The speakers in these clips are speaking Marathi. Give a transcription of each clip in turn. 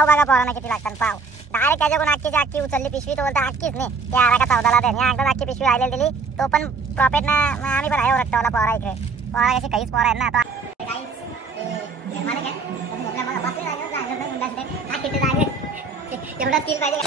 पाव बघा पोरांना किती लागतात पाव. डायरेक्ट त्याच्याकडून अख्खी उचलली पिशवी. तो बोलतो अख्खीच नाही ते आला का 14ला दे. एकदा अख्खी पिशवी राहिलेली दिली. तो पण प्रॉफिट ना. आम्ही पण आहे ओरखतावला पोरा इकडे. पोरा कशी काहीच पोरा आहेत ना आता. एवढा स्किल पाहिजे.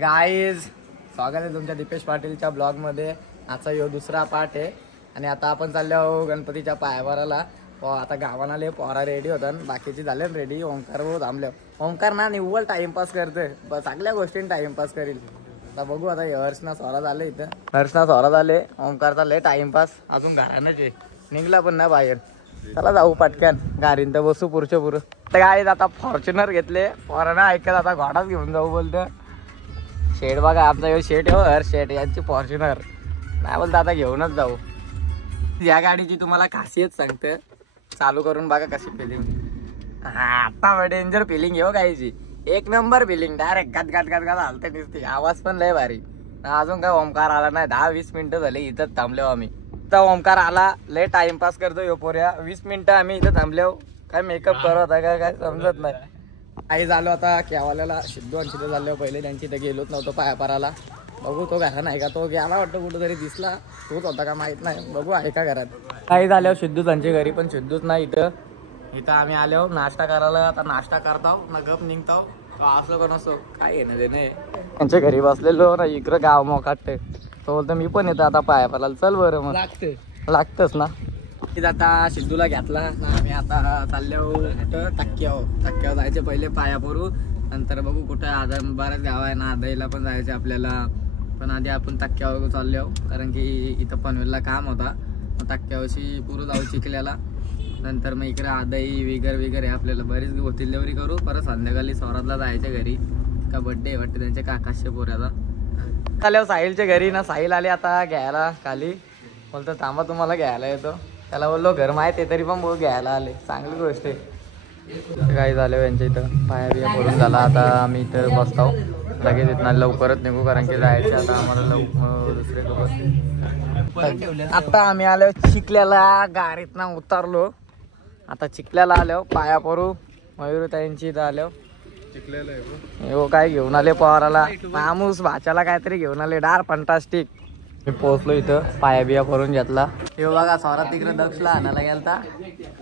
गाईज स्वागत आहे तुमच्या दीपेश पाटीलच्या ब्लॉगमध्ये. आजचा यो दुसरा पार्ट आहे आणि आता आपण चाललो गणपतीच्या पायाभराला. आता गावाला आले पोरा रेडी होता बाकीची झाले रेडी. ओंकार भाऊ थांबले. ओंकार ना निव्वळ टाइमपास करतोय. सगळ्या गोष्टींनी टाइमपास करील. आता बघू. आता हर्षना स्वरा झाले इथं. हर्षना स्वरा झाले. ओंकार चालले टाइमपास. अजून घरानच आहे. निघला पण ना बाहेर. चला जाऊ पटक्यान. गाडीन तर बसू पुरच्या पुरं. तर गाईज आता फॉर्च्युनर घेतले. पोरांना ऐकत आता घोडाच घेऊन जाऊ बोलतं. शेट बघा आमचा यो शेट आहे. हर शेट यांची फॉर्च्युनर नाही बोलता आता घेऊनच जाऊ. या गाडीची तुम्हाला खासियत सांगतं. चालू करून बघा कशी फिलिंग. हा आता डेंजर फिलिंग आहे हो गाडीची. एक नंबर फिलिंग. डायरेक्ट गद गद गद गद हालते दिसते. आवाज पण लय भारी. अजून काय ओमकार आला नाही. 10-20 मिनिटं झाले इथंच थांबलो आम्ही. तर ओमकार आला. लय टाइमपास करतो यो पोऱ्या. 20 मिनिटं आम्ही इथं थांबलो. काय मेकअप करत होता का काय समजत नाही. आई झालो आता केवाल्याला. सिद्धू आणि तिथं झालो पहिले. त्यांची इथं गेलोच नव्हतो पायापाराला. बघू तो घरा नाही का. तो गेला वाटतं कुठं तरी दिसला. तोच होता का माहित नाही. बघू आहे का घरात. काही झाल्यावर सिद्धू त्यांच्या घरी पण सिद्धूच नाही इथं आम्ही आलो नाश्ता करायला. आता नाश्ता करताव ना गप निघताव. असलो का नसो काय येणं ते नाही. त्यांच्या घरी बसलेलो ना इकडं गाव मोकाटते. तो बोलतो मी पण येतो आता पायापाराला. चल बरं मग लागतच ना. आता सिद्धूला घेतला ना आम्ही. आता चाललो टक्क्यावर जायचे. पहिले पाया परू नंतर बघू कुठं. बऱ्याच गाव आहे ना. आदाईला पण जायचं आपल्याला. पण आधी आपण टक्क्यावर चाललो कारण की इथं पनवेलला काम होता. मग टक्क्यावरशी पुरं जाऊ चिखल्याला. नंतर मग इकडे आदाई वगैरे आहे आपल्याला. बरीच होतीलवरी करू. परत संध्याकाळी स्वरातला जायच्या घरी. का बड्डे वाटते त्यांच्या काकाशे पोऱ्याचा. चालल्यावर साहिलच्या घरी ना. साहिल आले आता घ्यायला खाली. बोलतो थांबा तुम्हाला घ्यायला येतो. त्याला बोललो घर माहीत आहे तरी पण घ्यायला आले. चांगली गोष्ट आहे. काही झालं यांच्या इथं पाया बिया पडून झाला. आता आम्ही इथं बसतो. लगेच इथं लवकरच निघू कारण की जायचे आता आम्हाला दुसरे. आता आम्ही आलो चिखल्याला. गाडीतनं उतरलो. आता चिखल्याला आलो पाया पडू. मयूरताईंची इथं आलो. चिखल्याला काय घेऊन आले पोराला. मामूस भाच्याला काहीतरी घेऊन आले. डार फंटास्टिक. मी पोहोचलो इथं. पाया बिया करून घेतला. हे बघा स्वरा तिकडे दक्षला आणायला गेलता.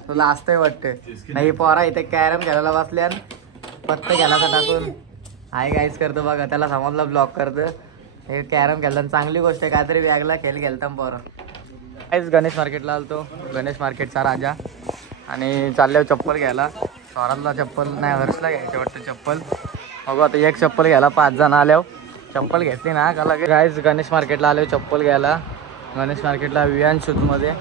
तुला असतंय वाटतं नाही. पोरा इथे कॅरम खेळायला बसल्यान पत्ता घ्यायला टाकून हाय गाईज करतो बघा. त्याला समजला ब्लॉक करतं. हे कॅरम खेळताना चांगली गोष्ट आहे. काहीतरी वेगळा खेळ खेळता पोरा. काहीच गणेश मार्केटला आलतो. गणेश मार्केटचा राजा. आणि चालल्यावर चप्पल घ्यायला. स्वरातला चप्पल नाही हर्षला घ्यायचं वाटतं चप्पल. बघू आता एक चप्पल घ्यायला 5 जण आल्यावर. चप्पल घेतली ना का लगे गाईज गणेश मार्केटला आलो चप्पल घ्यायला. गणेश मार्केटला विहान शूजमध्ये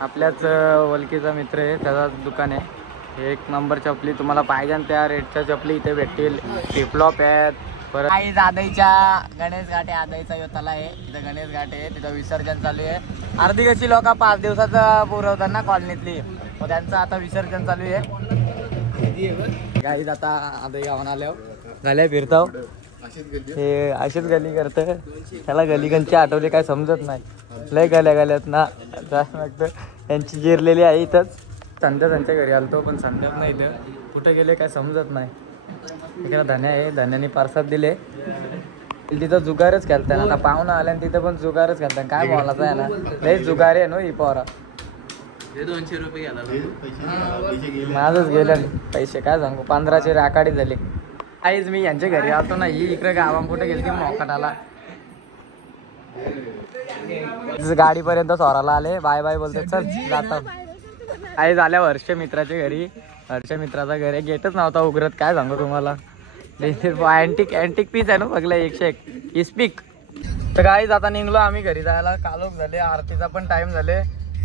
आपल्याच वलकीचा मित्र आहे. त्याचं दुकान आहे. एक नंबर चपली तुम्हाला पाहिजे त्या रेटच्या चपली इथे भेटतील. फ्लिपफ्लॉप आहेत. परत काही आदाईच्या गणेश घाट आहे. आदाईचा योताला आहे. तिथं गणेश घाट आहे. तिथं विसर्जन चालू आहे. अर्धी कशी लोक 5 दिवसाचं पुरवतात ना कॉलनीतली. मग त्यांचं आता विसर्जन चालू आहे. गाईज आता आदाई गावाला आल्यावर झाल्या फिरताव. हे अशीच गली करत. त्याला गलीगंची आठवली काय समजत नाही. लय गल्यात ना जास्त वाटतं. त्यांची जिरलेली आहे इथंच. संध्या त्यांच्या घरी आलतो पण संध्याच नाही. इथं कुठे गेले काय समजत नाही. इकडे धन्या आहे. धन्याने पार्सात दिले. तिथं जुगारच खेळताय. आता पाहुणा आल्यान तिथं पण जुगारच खेळताय. काय बोलायचं आहे ना. लय जुगार आहे नो ही पोरा. 200 रुपये घ्यायला माझंच गेले पैसे. काय सांगू 15ची राखाडी झाली. आईज मी यांच्या घरी आलतो ना. ही इकडे गावात कुठे गेली मोकाटाला. गाडीपर्यंत सोराला आले. बाय बाय बोलते. चल जातो. आई झाल्या वर्ष मित्राच्या घरी. हर्षा मित्राचा घरी गेटच नव्हता उघडत, काय सांगू तुम्हाला. अँटिक पीस आहे ना बघला 101 इस्पिक. तर गाईज आता निघलो आम्ही घरी जायला. कालोख झाले, आरतीचा पण टाइम झाले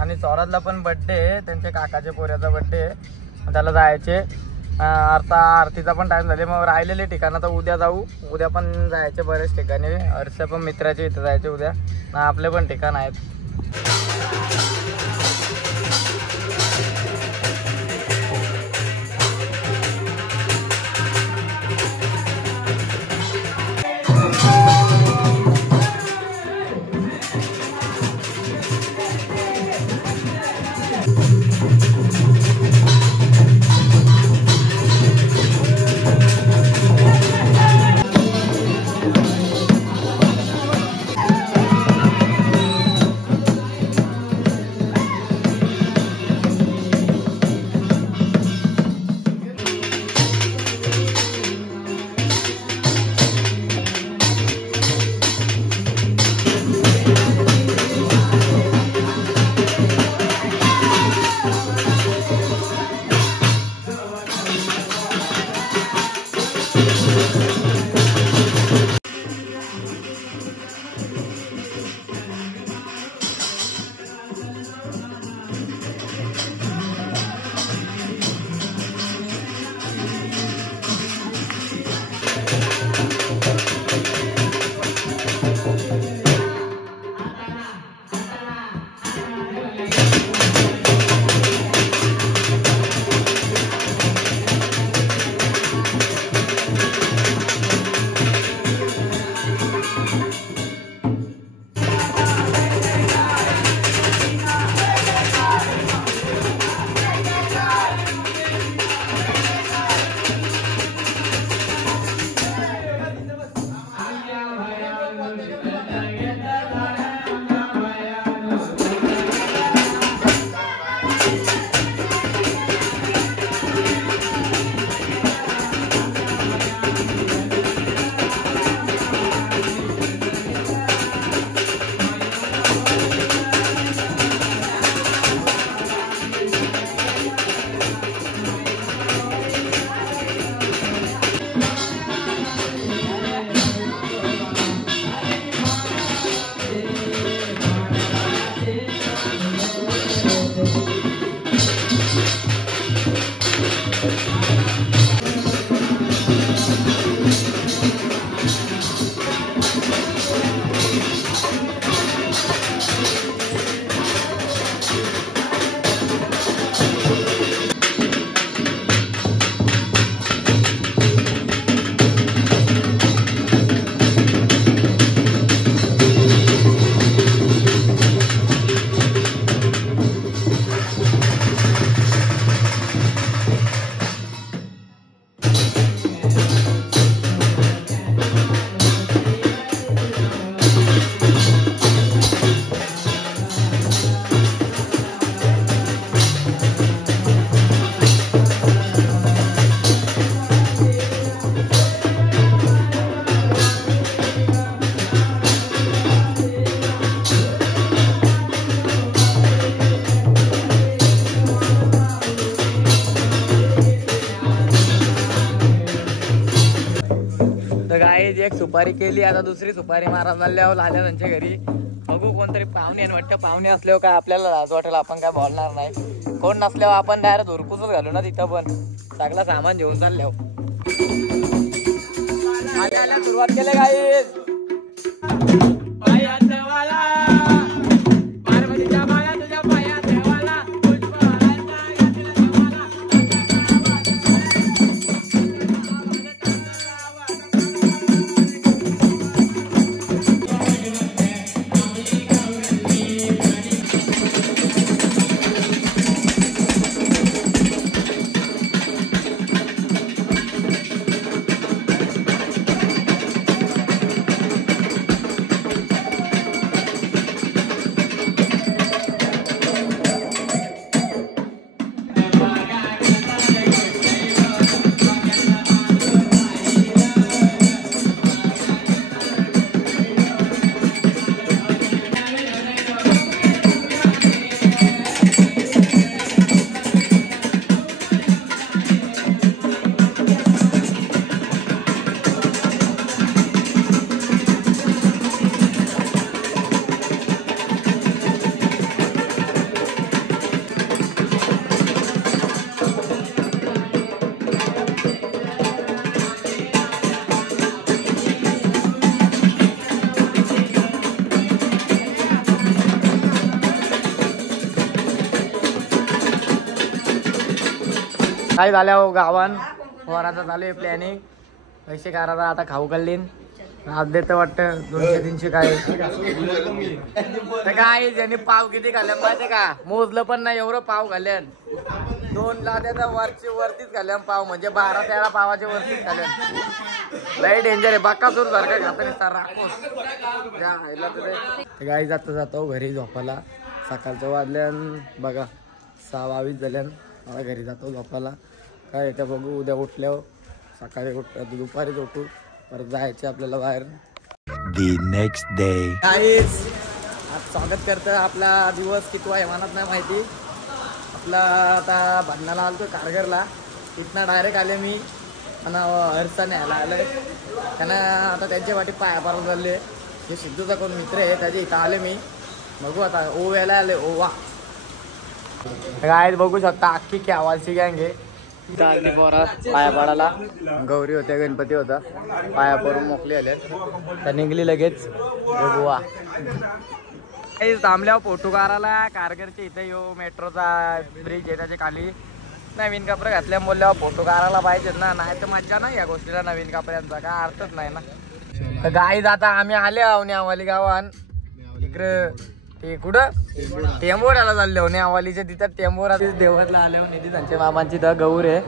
आणि स्वराजला पण बड्डे आहे, त्यांच्या काकाच्या पोऱ्याचा बड्डे आहे, त्याला जायचे. आता आरतीचा पण टाइम झाले. मग राहिलेले ठिकाणं तर उद्या जाऊ. उद्या पण जायचे बरेच ठिकाणी. हर्ष पण मित्राचे इथं जायचे उद्या ना, आपले पण ठिकाण आहेत. एक सुपारी केली, आता दुसरी सुपारी मारा चालल्यावर लाल्या त्यांच्या घरी. बघू कोणतरी पाहुणे वाटतं. पाहुणे असल्यावर काय आपल्याला लाज वाटेल, आपण काय बोलणार नाही. कोण नसल्यावर आपण डायरेक्ट हुरकुसच घालू ना तिथं. पण सगळं सामान घेऊन चालल्यावर सुरुवात केले गाईज. काय झाल्या हो गावान पोराचा चालू आहे प्लॅनिंग पैसे करायचा आता खाऊ कल्लीन आज देतं वाटतं 200-300 काय ज्यांनी पाव किती खाल्ल्या माहिती का मोजलं पण नाही एवढं पाव खाल्ल्यान 2 लाद्याचा वरतीच खाल्ल्या पाव म्हणजे 12-13 पावाच्या वरतीच खाल्ल्यान लय डेंजर आहे बाक्कासूर सारखं खातं नाही गाई जातो घरी झोपायला सकाळचं वाजल्यान बघा 6:22 झाल्यान मला घरी जातो झोपायला काय येतं बघू उद्या उठल्यावर सकाळी दुपारीच उठू परत जायचे आपल्याला बाहेर The next day. काहीच आज स्वागत करतं आपला दिवस किती आहे मनात नाही माहिती आपला आता भांडणाला आलतो कारगरला तिथनं डायरेक्ट आले मी आणि हर्षा न्यायला आलोय त्यांना आता त्यांच्या वाटी पाया पारून चालले हे सिद्धूचा कोण मित्र आहे त्याच्या इथं आले मी बघू आता ओव्याला आले ओवा काय बघू शकता अख्खी कॅवालची गँग आहे पोरा पाया पाडायला गौरी होत्या गणपती होता पाया पडून मोकली आल्या त्या निघली लगेच गोवा थांबल्यावर फोटो काढायला कारगरच्या इथे यो मेट्रोचा ब्रिज आहे त्याच्या खाली नवीन कपडे घातल्या बोलल्यावर फोटो काढायला पाहिजेत ना नाही तर मज्जा नाही या गोष्टीला नवीन कपड्यांचा काय अर्थच नाही ना गाईज आता आम्ही आले आहो न्यावाली गावान इकडं ते कुठं टेंबोऱ्याला चालले हो न्यावालीच्या तिथं टेंबोरा देवळातला आल्यावर निधी त्यांच्या मामांची तर गौर आहे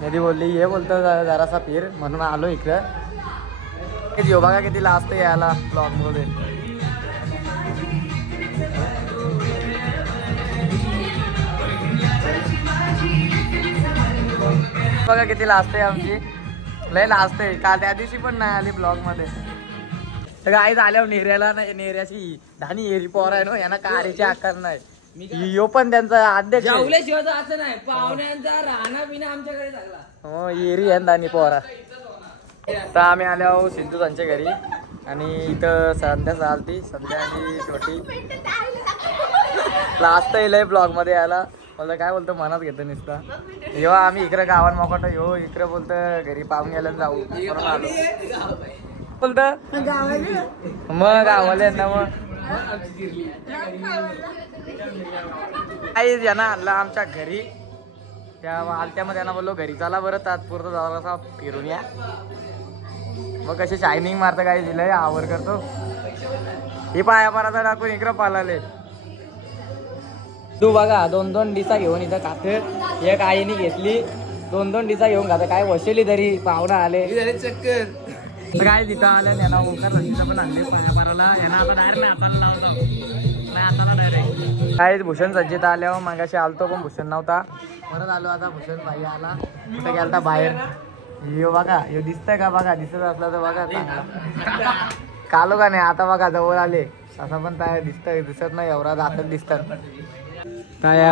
निधी बोलली ये बोलतो जरासा फिर म्हणून आलो इकडं जीव बघा किती लास्ट यायला ब्लॉग मध्ये बघा किती लास्ट आहे आमची लय लास्ट आहे काल त्या दिवशी पण नाही आली ब्लॉग मध्ये आई झाल्यावर नेऱ्याला नाही नेऱ्याची धानी एरी पोर आहे ना यांना कारीचे आकार नाही यो पण त्यांचा अध्यक्ष असं नाही पाहुण्यांचा राहणं पिणं आमच्याकडे लागला हो एरी आहे धानी पोरा तर आम्ही आलो सिद्धू त्यांच्या घरी आणि इथं संध्या चालती संध्या आणि छोटी लास्ट लय ब्लॉग मध्ये यायला बोलतो काय बोलतो मनात घेतो नुसता यो आम्ही इकडे गावात मोकटो यो इकडे बोलतो घरी पाहून गेला जाऊ बोलत मग गावाले ना मग आई यांना आणला आमच्या घरी त्या आलत्यामध्ये यांना बोललो घरी चला बरं तात्पुरतं जाऊ फिरून या मग कशी शायनिंग मारतं काय दिलंय आवर करतो ही पाया पाराचा टाकून इकडं पालाले तू बघा 2-2 डिसा घेऊन इथं खात एक आईने घेतली 2-2 डिसा घेऊन खात काय वशिली तरी पाहुणा आले चक्कर काय तिथं आलं यांना ओंकार रशीचा पण आणले पाया पाराला यांना आता डायरेक्ट नाही हाताला लावतो नाही हाताला डायरेक्ट काय भूषण सज्जित आल्यावर मागाशी आलतो पण भूषण नव्हता परत आलो आता भूषण भाई आला कुठे गेलता बाहेर यो बघा यो दिसतंय का बघा दिसत असला तर बघा कालो का नाही आता बघा जवळ आले असं पण काय दिसत नाही एवढा दाखल दिसतात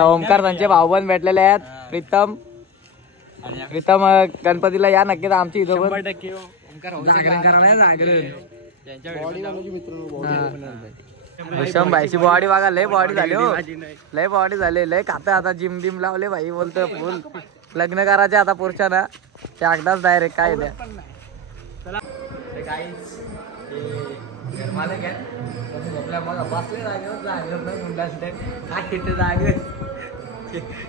ओंकार त्यांचे भाऊ पण भेटलेले आहेत प्रीतम गणपतीला या नक्कीच आमची इथं 100% जागरण करायला जागरण भूषण भाईची बॉडी बघा लय बॉडी झाली हो लय बॉडी झाली लय खाता आता जिम बिम लावले भाई बोलतो फुल लग्न करायचे आता पुरुषांना ते एकदाच डायरेक्ट काय द्या बसले जागे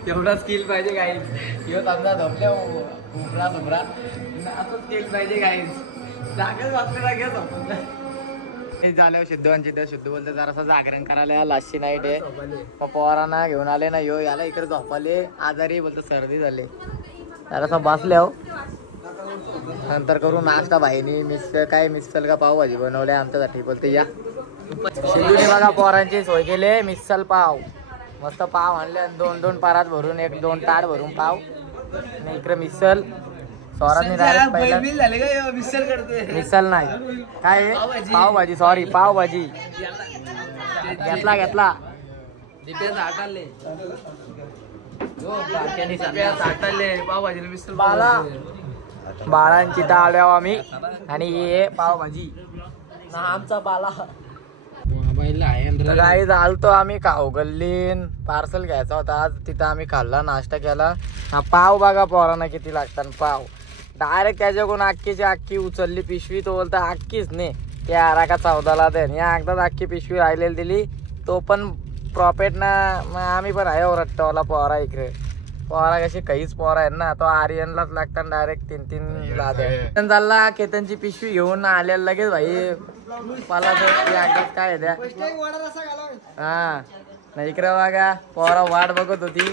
एवढा स्किल पाहिजे काही किंवा समजा झोपल्या उभरा झोपरा असं स्किल पाहिजे काही जागेच बसले जागे झोपलं झाल्यावर सिद्धवांची तर सिद्धू बोलते जरासा जागरण करायला लास्टची नाईट आहे पोरांना घेऊन आले ना यो याला इकडे झोपाले आजारी बोलतो सर्दी झाली जरासा बसल्या हो नंतर करू नाश्ता भाईनी मिसल का पावभाजी बनवल्या आमच्यासाठी बोलते या सिद्धूने बघा पोरांची सोय केली मिसल पाव मस्त पाव आणले 2-2 पारात भरून 1-2 ताट भरून पाव आणि इकडे मिसल स्वरांनी डायरेक्ट पहिला मिसल नाही काय पावभाजी सॉरी पावभाजी घेतला बाळांची तर आल्या आम्ही आणि हे पावभाजी आमचा बाला काही चालतो आम्ही खाऊ गल्लीन पार्सल घ्यायचा होता आज तिथं आम्ही खाल्ला नाश्ता केला पाव बघा पोरांना किती लागतात पाव डायरेक्ट त्याच्याकडून अख्खी उचलली पिशवी तो बोलता अख्खीच नाही त्या 11-14ला देन या एकदाच अख्खी पिशवी राहिलेली दिली तो पण प्रॉफिट ना आम्ही पण आहे रट्टावाला पोरा इकडे पोरा कशी काहीच पोरा आहेत ना, तो आर्यनलाच लागतात डायरेक्ट 3-3 लाद्या. चालला केतनची पिशवी घेऊन आलेला लगेच भाई मला काय द्या हा नाही इकडे बघा. पोरा वाट बघत होती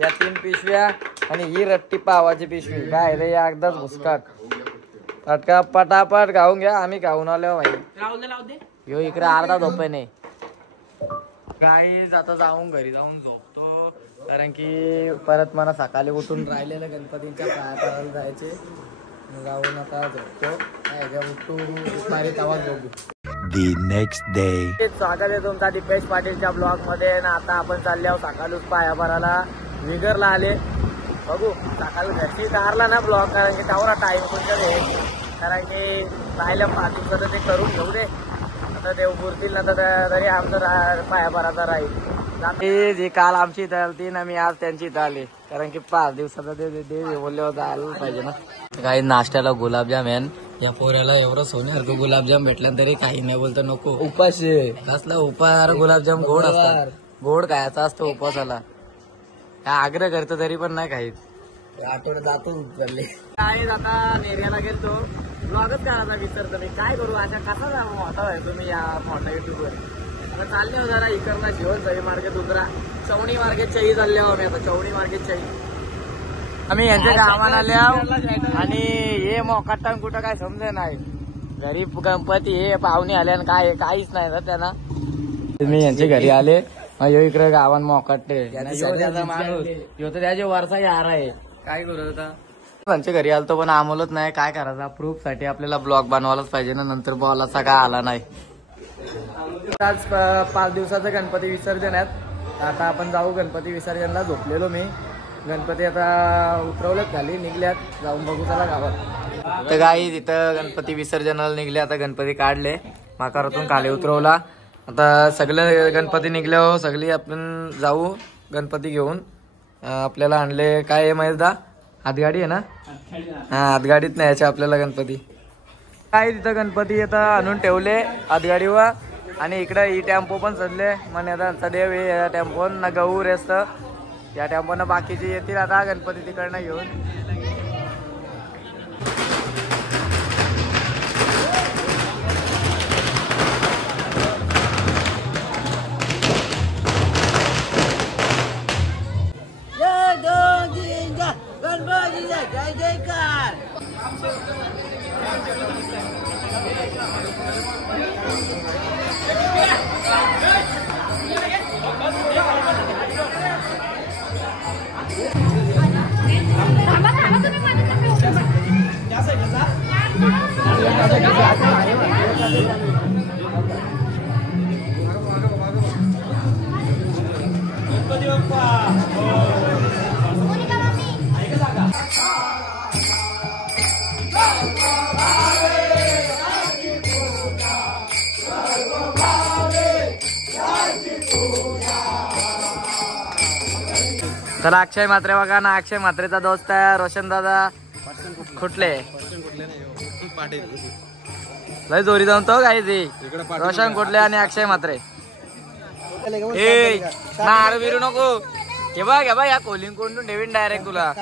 या 3 पिशव्या आणि ही रट्टी पावाची पिशवी. काय रे एकदाच भुसकाट पटका पटापट खाऊन घ्या. आम्ही खाऊन आलो भाई. यो इकडे अर्धा झोपे नाही. गाईज आता जाऊन घरी जाऊन झोपतो, कारण की परत मला सकाळी उठून राहिलेलं गणपतींच्या पाया पडायला जायचे. जाऊन आता झोपतो. उठू दुपारी तवाच बघू. The next day. स्वागत आहे तुमचा दीपेश पाटीलच्या ब्लॉग मध्ये. आता आपण चालले आहोत सकाळीच पाया भरायला. विगरला आले बघू. सकाळी घरची कारला ना ब्लॉग, कारण की तेवढा टाइम कोणता दे, कारण की राहिलं 5 दिवसाचं ते करून घेऊ दे. आता देव पुरतील ना तर तरी आमचं पाया भरायचा राहील. जी काल आमची इथं आली ना, मी आज त्यांची इथं आले, कारण की 5 दिवसाचा ते बोलले होते आलं पाहिजे ना. काही नाश्त्याला गुलाबजाम आहे. या पोऱ्याला एवढं सोन्यासारखं गुलाबजाम भेटलं तरी काही नाही बोलतो नको. उपाशी कसला उपास. गुलाबजाम गोड असतात, गोड खायचा असतो उपासाला. आग्रह करतो तरी पण नाही खाईत. आठवड्यात जातो चालले काय. आता नेरियाला गेलतो. ब्लॉगच करायचा विसरतो मी. काय करू अशा कसा मोठा आहे तुम्ही या मोठ्या युट्यूबवर. आता चालले हो जरा इकडला शिवण सई मार्केट उतरा. चवणी मार्केटच्याही चालले हो आम्ही आता. चवणी मार्केटच्याही आम्ही यांच्या गावाला आले आहो. आणि हे मोकाटान कुठं काय समजे नाही. गरीब गणपती हे पाहुणे आले आणि काय काहीच नाही ना त्यांना. मी यांच्या घरी आले. यो इकडे गावान मोकाटे माणूस यो तर त्याचे वरचा यार आहे. काय करू आता त्यांच्या घरी आलतो पण आमोलच नाही. काय करायचं प्रूफ साठी आपल्याला ब्लॉग बनवायलाच पाहिजे ना. नंतर बॉलाचा काय आला नाही. आज 5 दिवसाचं गणपती विसर्जन आहेत. आता आपण जाऊ गणपती विसर्जनला. झोपलेलो मी. गणपती आता उतरवलंच झाली, निघल्यात. जाऊन बघू चला गावात. तर काही तिथं गणपती विसर्जनाला निघले. आता गणपती काढले माकारातून खाली उतरवला. आता सगळे गणपती निघल्यावर सगळी आपण जाऊ गणपती घेऊन. आपल्याला आणले काय आहे महेशदा, हातगाडी आहे ना. हा हातगाडीत नाही याच्या आपल्याला गणपती. काय तिथं गणपती आता आणून ठेवले हातगाडीवर. आणि इकडे ही टेम्पो पण सजले. म्हणे आता देव या टेम्पो ना गहू रेस्त या टेम्पोनं बाकीचे येतील आता गणपती तिकडनं घेऊन. चला अक्षय म्हात्रे बघा ना. अक्षय म्हात्रेचा दोस्त आहे रोशन दादा. कुठले लय जोरी जाऊन तो काय ते रोशन कुठले आणि अक्षय म्हात्रे. मारू बिरू नको. हे बघ या कोलिंग कोंडून ठेवीन डायरेक्ट तुला.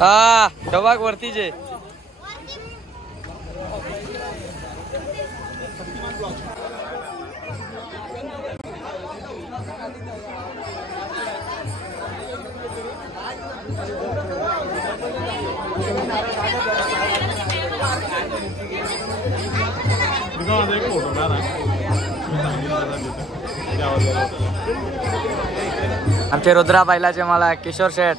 हा डबाक वरतीचे आमचे रुद्रा बैलाचे मला किशोर शेठ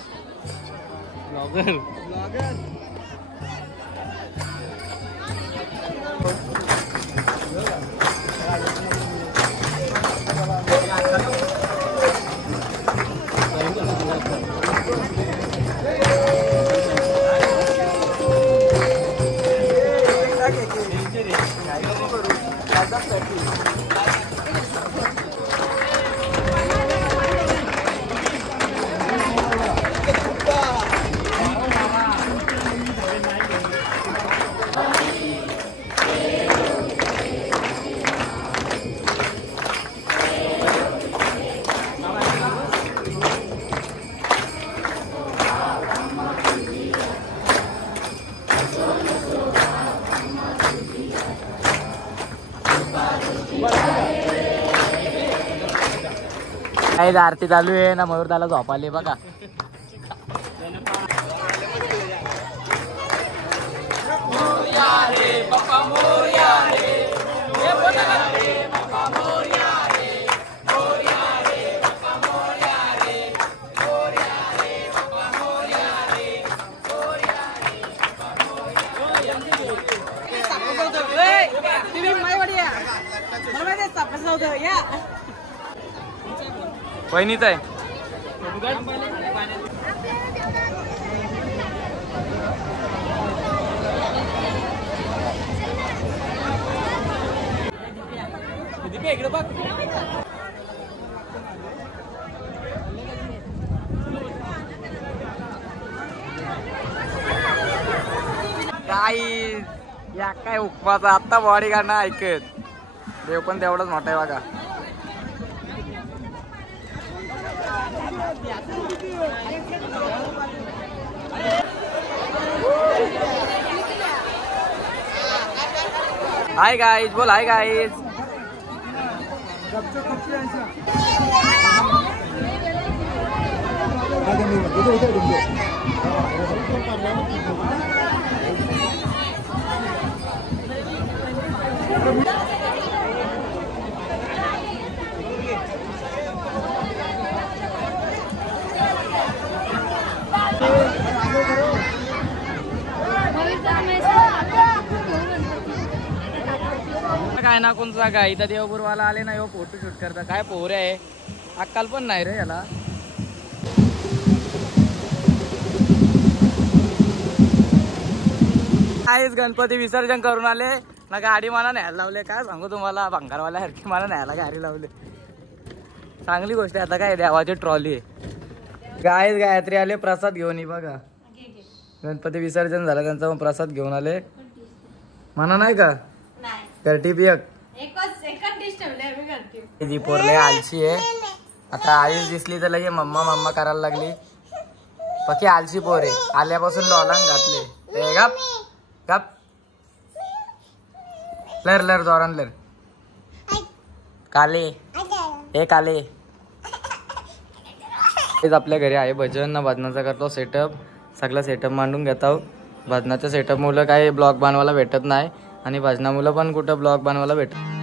काही आरती चालू आहे ना मयूर त्याला झोपाले बघा वहिनीच आहे काही या काय उपवाचा आता बॉडी गाणं ऐकत देव पण तेवढंच मोठा आहे बघा हाय गाइस बोल हाय गाइस काय ना कोणता काय इथं देवपूरवाला आले ना यो फोटो शूट करता काय पोहरे आहे अक्कल पण नाही रे याला काहीच गणपती विसर्जन करून आले ना गाडी मला न्यायला लावले काय सांगू तुम्हाला भंगारवाला हरकी मला न्यायला गाडी लावले चांगली गोष्ट आहे आता काय देवाची ट्रॉली आहे गायच गायत्री आले प्रसाद घेऊन ये बघा गणपती विसर्जन झालं त्यांचा पण प्रसाद घेऊन आले म्हणा नाही का करटी पियक जी पोरले आलशी आहे आता आईच दिसली तर लगे मम्मा मम्मा करायला लागली पक्की आलशी पोर आहे आल्यापासून लॉलांग घातले गप गप लर लर जोरान लर काले हे काले आपल्या घरी आहे भजन ना भजनाचा करतो सेटअप सगळं सेटअप मांडून घेतो भजनाच्या सेटअप मुलं काही ब्लॉग बनवायला भेटत नाही आणि भजना मुलं पण कुठं ब्लॉग बनवायला भेटत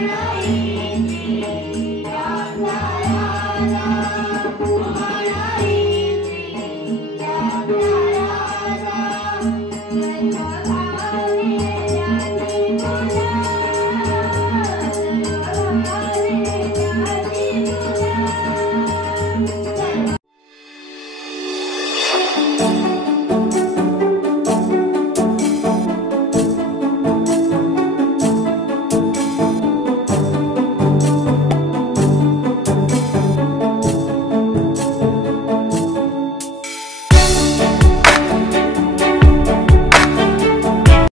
Bye.